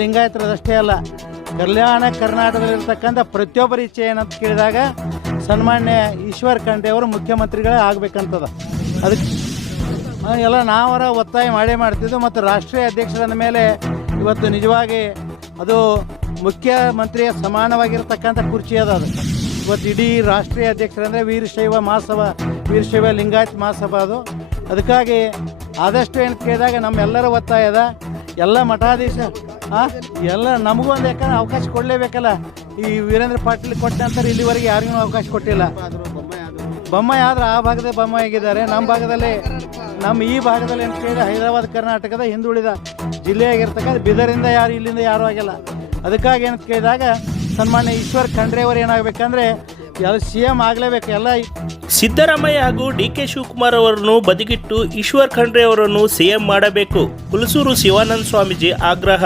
ಲಿಂಗಾಯತರದಷ್ಟೇ ಅಲ್ಲ, ಕಲ್ಯಾಣ ಕರ್ನಾಟಕದಲ್ಲಿರ್ತಕ್ಕಂಥ ಪ್ರತಿಯೊಬ್ಬರ ಇಚ್ಛೆ ಏನಂತ ಕೇಳಿದಾಗ ಸನ್ಮಾನ್ಯ ಈಶ್ವರ್ ಖಂಡ್ರೆ ಅವರು ಮುಖ್ಯಮಂತ್ರಿಗಳೇ ಆಗಬೇಕಂತದ. ಅದಕ್ಕೆ ಎಲ್ಲ ನಾವರ ಒತ್ತಾಯ ಮಾಡೇ ಮಾಡ್ತಿದ್ದು. ಮತ್ತು ರಾಷ್ಟ್ರೀಯ ಅಧ್ಯಕ್ಷರ ಮೇಲೆ ಇವತ್ತು ನಿಜವಾಗಿ ಅದು ಮುಖ್ಯಮಂತ್ರಿಯ ಸಮಾನವಾಗಿರ್ತಕ್ಕಂಥ ಕುರ್ಚಿ ಅದ. ಅದು ಇವತ್ತು ಇಡೀ ರಾಷ್ಟ್ರೀಯ ಅಧ್ಯಕ್ಷರಂದರೆ ವೀರಶೈವ ಮಹಾಸಭಾ, ವೀರಶೈವ ಲಿಂಗಾಯತ್ ಮಹಾಸಭಾ ಅದು. ಅದಕ್ಕಾಗಿ ಆದಷ್ಟು ಏನು ಕೇಳಿದಾಗ ನಮ್ಮೆಲ್ಲರ ಒತ್ತಾಯ ಅದ. ಎಲ್ಲ ಮಠಾಧೀಶ ಎಲ್ಲ ನಮಗೊಂದು ಯಾಕಂದ್ರೆ ಅವಕಾಶ ಕೊಡಲೇಬೇಕಲ್ಲ. ಈ ವೀರೇಂದ್ರ ಪಾಟೀಲ್ ಕೊಟ್ಟಂತಾರೆ, ಇಲ್ಲಿವರೆಗೆ ಯಾರಿಗೂ ಅವಕಾಶ ಕೊಟ್ಟಿಲ್ಲ. ಬೊಮ್ಮಾಯಿ ಆದ್ರೆ ಆ ಭಾಗದಲ್ಲಿ ಬೊಮ್ಮಾಯಿ ಆಗಿದ್ದಾರೆ. ನಮ್ಮ ಭಾಗದಲ್ಲಿ ಈ ಭಾಗದಲ್ಲಿ ಏನು ಕೇಳಿದ್ರೆ ಹೈದರಾಬಾದ್ ಕರ್ನಾಟಕದ ಹಿಂದುಳಿದ ಜಿಲ್ಲೆಯಾಗಿರ್ತಕ್ಕಂಥ ಬೀದರಿಂದ ಇಲ್ಲಿಂದ ಯಾರೂ ಆಗಿಲ್ಲ. ಅದಕ್ಕಾಗಿ ಏನು ಕೇಳಿದಾಗ ಸನ್ಮಾನ್ಯ ಈಶ್ವರ್ ಖಂಡ್ರೆ ಅವರು ಏನಾಗಬೇಕಂದ್ರೆ ಎಲ್ಲ CM ಆಗಲೇಬೇಕು. ಎಲ್ಲ ಸಿದ್ದರಾಮಯ್ಯ ಹಾಗೂ DK ಶಿವಕುಮಾರ್ ಅವರನ್ನು ಬದಿಗಿಟ್ಟು ಈಶ್ವರ್ ಖಂಡ್ರೆ ಅವರನ್ನು CM ಮಾಡಬೇಕು. ಹುಲಸೂರು ಶಿವಾನಂದ ಸ್ವಾಮೀಜಿ ಆಗ್ರಹ.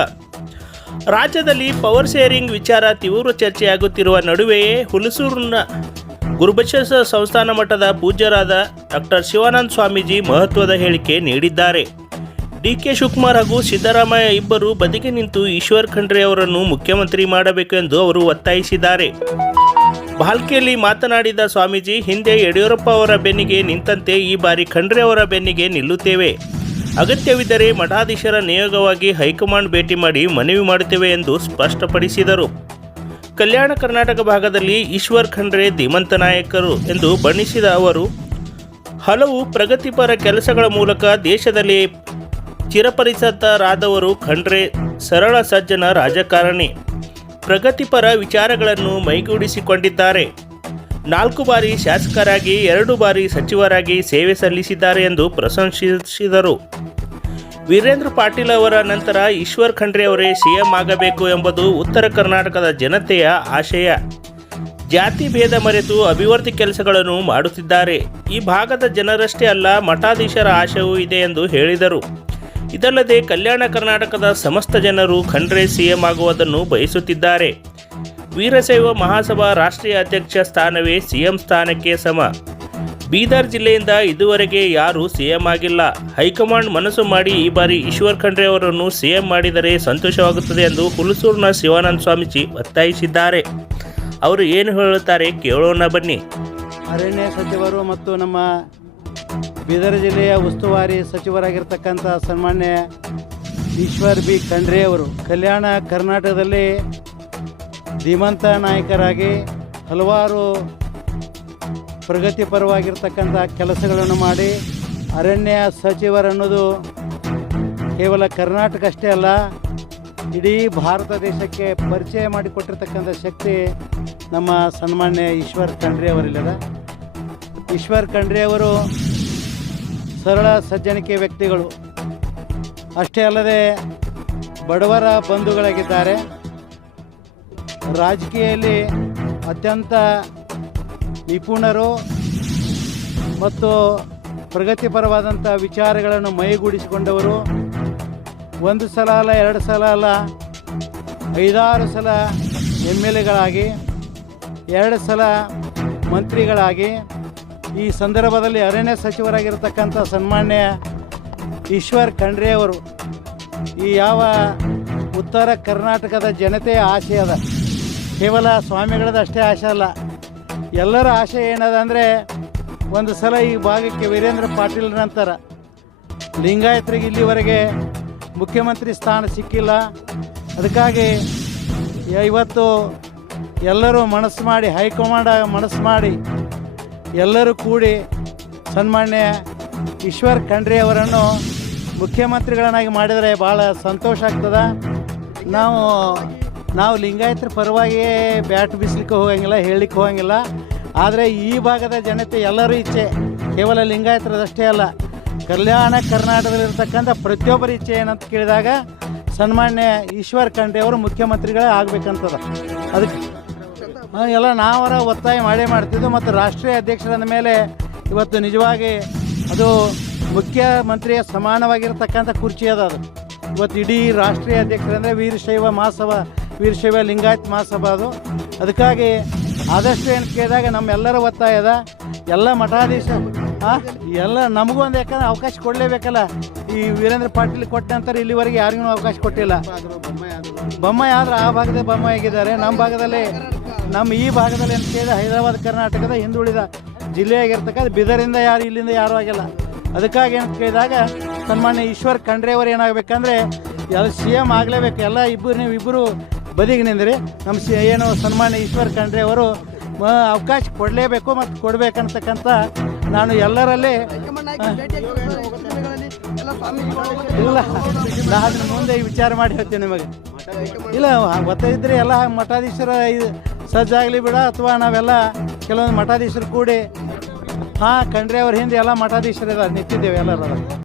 ರಾಜ್ಯದಲ್ಲಿ ಪವರ್ ಶೇರಿಂಗ್ ವಿಚಾರ ತೀವ್ರ ಚರ್ಚೆಯಾಗುತ್ತಿರುವ ನಡುವೆಯೇ ಹುಲಸೂರಿನ ಗುರುಬಸವೇಶ್ವರ ಸಂಸ್ಥಾನ ಮಠದ ಪೂಜ್ಯರಾದ ಡಾಕ್ಟರ್ ಶಿವಾನಂದ ಸ್ವಾಮೀಜಿ ಮಹತ್ವದ ಹೇಳಿಕೆ ನೀಡಿದ್ದಾರೆ. DK ಶಿವಕುಮಾರ್ ಹಾಗೂ ಸಿದ್ದರಾಮಯ್ಯ ಇಬ್ಬರು ಬದಿಗೆ ನಿಂತು ಈಶ್ವರ್ ಖಂಡ್ರೆ ಅವರನ್ನು ಮುಖ್ಯಮಂತ್ರಿ ಮಾಡಬೇಕು ಎಂದು ಅವರು ಒತ್ತಾಯಿಸಿದ್ದಾರೆ. ಭಾಲ್ಕಿಯಲ್ಲಿ ಮಾತನಾಡಿದ ಸ್ವಾಮೀಜಿ, ಹಿಂದೆ ಯಡಿಯೂರಪ್ಪ ಅವರ ಬೆನ್ನಿಗೆ ನಿಂತಂತೆ ಈ ಬಾರಿ ಖಂಡ್ರೆ ಅವರ ಬೆನ್ನಿಗೆ ನಿಲ್ಲುತ್ತೇವೆ. ಅಗತ್ಯವಿದ್ದರೆ ಮಠಾಧೀಶರ ನಿಯೋಗವಾಗಿ ಹೈಕಮಾಂಡ್ ಭೇಟಿ ಮಾಡಿ ಮನವಿ ಮಾಡುತ್ತೇವೆ ಎಂದು ಸ್ಪಷ್ಟಪಡಿಸಿದರು. ಕಲ್ಯಾಣ ಕರ್ನಾಟಕ ಭಾಗದಲ್ಲಿ ಈಶ್ವರ್ ಖಂಡ್ರೆ ಧೀಮಂತ ನಾಯಕರು ಎಂದು ಬಣ್ಣಿಸಿದ ಅವರು, ಹಲವು ಪ್ರಗತಿಪರ ಕೆಲಸಗಳ ಮೂಲಕ ದೇಶದಲ್ಲಿ ಚಿರಪರಿಚಿತರಾದವರು ಖಂಡ್ರೆ. ಸರಳ ಸಜ್ಜನ ರಾಜಕಾರಣಿ, ಪ್ರಗತಿಪರ ವಿಚಾರಗಳನ್ನು ಮೈಗೂಡಿಸಿಕೊಂಡಿದ್ದಾರೆ. 4 ಬಾರಿ ಶಾಸಕರಾಗಿ 2 ಬಾರಿ ಸಚಿವರಾಗಿ ಸೇವೆ ಸಲ್ಲಿಸಿದ್ದಾರೆ ಎಂದು ಪ್ರಶಂಸಿಸಿದರು. ವೀರೇಂದ್ರ ಪಾಟೀಲ್ ಅವರ ನಂತರ ಈಶ್ವರ್ ಖಂಡ್ರೆ ಅವರೇ CM ಆಗಬೇಕು ಎಂಬುದು ಉತ್ತರ ಕರ್ನಾಟಕದ ಜನತೆಯ ಆಶಯ. ಜಾತಿ ಭೇದ ಮರೆತು ಅಭಿವೃದ್ಧಿ ಕೆಲಸಗಳನ್ನು ಮಾಡುತ್ತಿದ್ದಾರೆ. ಈ ಭಾಗದ ಜನರಷ್ಟೇ ಅಲ್ಲ, ಮಠಾಧೀಶರ ಆಶಯವೂ ಇದೆ ಎಂದು ಹೇಳಿದರು. ಇದಲ್ಲದೆ ಕಲ್ಯಾಣ ಕರ್ನಾಟಕದ ಸಮಸ್ತ ಜನರು ಖಂಡ್ರೆ CM ಆಗುವುದನ್ನು ಬಯಸುತ್ತಿದ್ದಾರೆ. ವೀರಶೈವ ಮಹಾಸಭಾ ರಾಷ್ಟ್ರೀಯ ಅಧ್ಯಕ್ಷ ಸ್ಥಾನವೇ CM ಸ್ಥಾನಕ್ಕೆ ಸಮ. ಬೀದರ್ ಜಿಲ್ಲೆಯಿಂದ ಇದುವರೆಗೆ ಯಾರೂ CM ಆಗಿಲ್ಲ. ಹೈಕಮಾಂಡ್ ಮನಸ್ಸು ಮಾಡಿ ಈ ಬಾರಿ ಈಶ್ವರ್ ಖಂಡ್ರೆ ಅವರನ್ನು CM ಮಾಡಿದರೆ ಸಂತೋಷವಾಗುತ್ತದೆ ಎಂದು ಹುಲಸೂರಿನ ಶಿವಾನಂದ ಸ್ವಾಮೀಜಿ ಒತ್ತಾಯಿಸಿದ್ದಾರೆ. ಅವರು ಏನು ಹೇಳುತ್ತಾರೆ ಕೇಳೋಣ ಬನ್ನಿ. ಅರಣ್ಯ ಸಚಿವರು ಮತ್ತು ನಮ್ಮ ಬೀದರ್ ಜಿಲ್ಲೆಯ ಉಸ್ತುವಾರಿ ಸಚಿವರಾಗಿರ್ತಕ್ಕಂಥ ಸನ್ಮಾನ್ಯ ಈಶ್ವರ್ ಬಿ ಖಂಡ್ರೆ ಅವರು ಕಲ್ಯಾಣ ಕರ್ನಾಟಕದಲ್ಲಿ ಧೀಮಂತ ನಾಯಕರಾಗಿ ಹಲವಾರು ಪ್ರಗತಿಪರವಾಗಿರ್ತಕ್ಕಂಥ ಕೆಲಸಗಳನ್ನು ಮಾಡಿ ಅರಣ್ಯ ಸಚಿವರನ್ನೋದು ಕೇವಲ ಕರ್ನಾಟಕ ಅಷ್ಟೇ ಅಲ್ಲ, ಇಡೀ ಭಾರತ ದೇಶಕ್ಕೆ ಪರಿಚಯ ಮಾಡಿಕೊಟ್ಟಿರ್ತಕ್ಕಂಥ ಶಕ್ತಿ ನಮ್ಮ ಸನ್ಮಾನ್ಯ ಈಶ್ವರ್ ಖಂಡ್ರೆ ಅವರಿಲ್ಲದ. ಈಶ್ವರ್ ಖಂಡ್ರೆ ಅವರು ಸರಳ ಸಜ್ಜನಿಕೆ ವ್ಯಕ್ತಿಗಳು ಅಷ್ಟೇ ಅಲ್ಲದೆ ಬಡವರ ಬಂಧುಗಳಾಗಿದ್ದಾರೆ. ರಾಜಕೀಯದಲ್ಲಿ ಅತ್ಯಂತ ನಿಪುಣರು ಮತ್ತು ಪ್ರಗತಿಪರವಾದಂಥ ವಿಚಾರಗಳನ್ನು ಮೈಗೂಡಿಸಿಕೊಂಡವರು. 1 ಸಲ ಅಲ್ಲ, 2 ಸಲ ಅಲ್ಲ, 5-6 ಸಲ MLAಗಳಾಗಿ, 2 ಸಲ ಮಂತ್ರಿಗಳಾಗಿ, ಈ ಸಂದರ್ಭದಲ್ಲಿ ಅರಣ್ಯ ಸಚಿವರಾಗಿರ್ತಕ್ಕಂಥ ಸನ್ಮಾನ್ಯ ಈಶ್ವರ್ ಖಂಡ್ರೆ ಅವರು ಈ ಯಾವ ಉತ್ತರ ಕರ್ನಾಟಕದ ಜನತೆಯ ಆಸೆ ಅದ, ಕೇವಲ ಸ್ವಾಮಿಗಳದ್ದು ಅಷ್ಟೇ ಆಸೆ ಅಲ್ಲ, ಎಲ್ಲರ ಆಸೆ ಏನದ ಅಂದರೆ ಒಂದು ಸಲ ಈ ಭಾಗಕ್ಕೆ ವೀರೇಂದ್ರ ಪಾಟೀಲ್ ನಂತರ ಲಿಂಗಾಯತರಿಗೆ ಇಲ್ಲಿವರೆಗೆ ಮುಖ್ಯಮಂತ್ರಿ ಸ್ಥಾನ ಸಿಕ್ಕಿಲ್ಲ. ಅದಕ್ಕಾಗಿ ಇವತ್ತು ಎಲ್ಲರೂ ಮನಸ್ಸು ಮಾಡಿ, ಹೈಕಮಾಂಡ್ ಮನಸ್ಸು ಮಾಡಿ ಎಲ್ಲರೂ ಕೂಡಿ ಸನ್ಮಾನ್ಯ ಈಶ್ವರ್ ಖಂಡ್ರೆ ಅವರನ್ನು ಮುಖ್ಯಮಂತ್ರಿಗಳನ್ನಾಗಿ ಮಾಡಿದರೆ ಭಾಳ ಸಂತೋಷ ಆಗ್ತದೆ. ನಾವು ಲಿಂಗಾಯತರ ಪರವಾಗಿಯೇ ಬ್ಯಾಟ್ ಬೀಸಲಿಕ್ಕೆ ಹೋಗಂಗಿಲ್ಲ, ಹೇಳಲಿಕ್ಕೆ ಹೋಗಂಗಿಲ್ಲ. ಆದರೆ ಈ ಭಾಗದ ಜನತೆ ಎಲ್ಲರೂ ಇಚ್ಛೆ, ಕೇವಲ ಲಿಂಗಾಯತರದಷ್ಟೇ ಅಲ್ಲ, ಕಲ್ಯಾಣ ಕರ್ನಾಟಕದಲ್ಲಿರ್ತಕ್ಕಂಥ ಪ್ರತಿಯೊಬ್ಬರ ಇಚ್ಛೆ ಏನಂತ ಕೇಳಿದಾಗ ಸನ್ಮಾನ್ಯ ಈಶ್ವರ್ ಖಂಡ್ರೆ ಅವರು ಮುಖ್ಯಮಂತ್ರಿಗಳೇ ಆಗಬೇಕಂತದ. ಅದಕ್ಕೆ ಎಲ್ಲ ನಾವರ ಒತ್ತಾಯ ಮಾಡೇ ಮಾಡ್ತಿದ್ದು. ಮತ್ತು ರಾಷ್ಟ್ರೀಯ ಅಧ್ಯಕ್ಷರ ಮೇಲೆ ಇವತ್ತು ನಿಜವಾಗಿ ಅದು ಮುಖ್ಯಮಂತ್ರಿಯ ಸಮಾನವಾಗಿರ್ತಕ್ಕಂಥ ಕುರ್ಚಿ ಅದ. ಅದು ಇವತ್ತು ಇಡೀ ರಾಷ್ಟ್ರೀಯ ಅಧ್ಯಕ್ಷರಂದರೆ ವೀರಶೈವ ಮಹಾಸಭಾ, ವೀರಶೈವ ಲಿಂಗಾಯತ್ ಮಹಾಸಭಾ ಅದು. ಅದಕ್ಕಾಗಿ ಆದಷ್ಟು ಏನು ಕೇಳಿದಾಗ ನಮ್ಮೆಲ್ಲರ ಒತ್ತಾಯ ಅದ. ಎಲ್ಲ ಮಠಾಧೀಶ ಎಲ್ಲ ನಮಗೊಂದು ಯಾಕಂದ್ರೆ ಅವಕಾಶ ಕೊಡಲೇಬೇಕಲ್ಲ. ಈ ಈ ವೀರೇಂದ್ರ ಪಾಟೀಲ್ ಕೊಟ್ಟ ನಂತರ ಇಲ್ಲಿವರೆಗೆ ಯಾರಿಗೂ ಅವಕಾಶ ಕೊಟ್ಟಿಲ್ಲ. ಬೊಮ್ಮಾಯಿ ಆದ್ರೆ ಆ ಭಾಗದ ಬೊಮ್ಮಾಯಿ ಆಗಿದ್ದಾರೆ. ನಮ್ಮ ಭಾಗದಲ್ಲಿ ಈ ಭಾಗದಲ್ಲಿ ಅಂತ ಕೇಳಿದ್ರೆ ಹೈದರಾಬಾದ್ ಕರ್ನಾಟಕದ ಹಿಂದುಳಿದ ಜಿಲ್ಲೆಯಾಗಿರ್ತಕ್ಕಂಥ ಬೀದರಿಂದ ಇಲ್ಲಿಂದ ಯಾರೂ ಆಗಿಲ್ಲ. ಅದಕ್ಕಾಗಿ ಅಂತ ಕೇಳಿದಾಗ ಸನ್ಮಾನ್ಯ ಈಶ್ವರ್ ಖಂಡ್ರೆ ಅವರು ಏನಾಗಬೇಕಂದ್ರೆ ಎಲ್ಲ CM ಆಗಲೇಬೇಕು. ಎಲ್ಲ ನೀವಿಬ್ಬರು ಬದಿಗೆ ನಿಂದ್ರಿ. ನಮ್ಮ ಏನು ಸನ್ಮಾನ್ಯ ಈಶ್ವರ್ ಖಂಡ್ರೆ ಅವರು ಅವಕಾಶ ಕೊಡಲೇಬೇಕು ಮತ್ತು ಕೊಡಬೇಕಂತಕ್ಕಂಥ ನಾನು ಎಲ್ಲರಲ್ಲಿ ಇಲ್ಲ, ನಾನು ಮುಂದೆ ವಿಚಾರ ಮಾಡಿ ಹೇಳ್ತೀನಿ ನಿಮಗೆ. ಇಲ್ಲ ಗೊತ್ತಿದ್ರೆ ಎಲ್ಲ ಮಠಾಧೀಶರ ಸಜ್ಜಾಗಲಿ ಬಿಡ, ಅಥವಾ ನಾವೆಲ್ಲ ಕೆಲವೊಂದು ಮಠಾಧೀಶರು ಕೂಡಿ ಖಂಡ್ರೆ ಅವ್ರ ಹಿಂದೆ ಎಲ್ಲ ಮಠಾಧೀಶರು ನಿಂತಿದ್ದೇವೆ ಎಲ್ಲರೂ.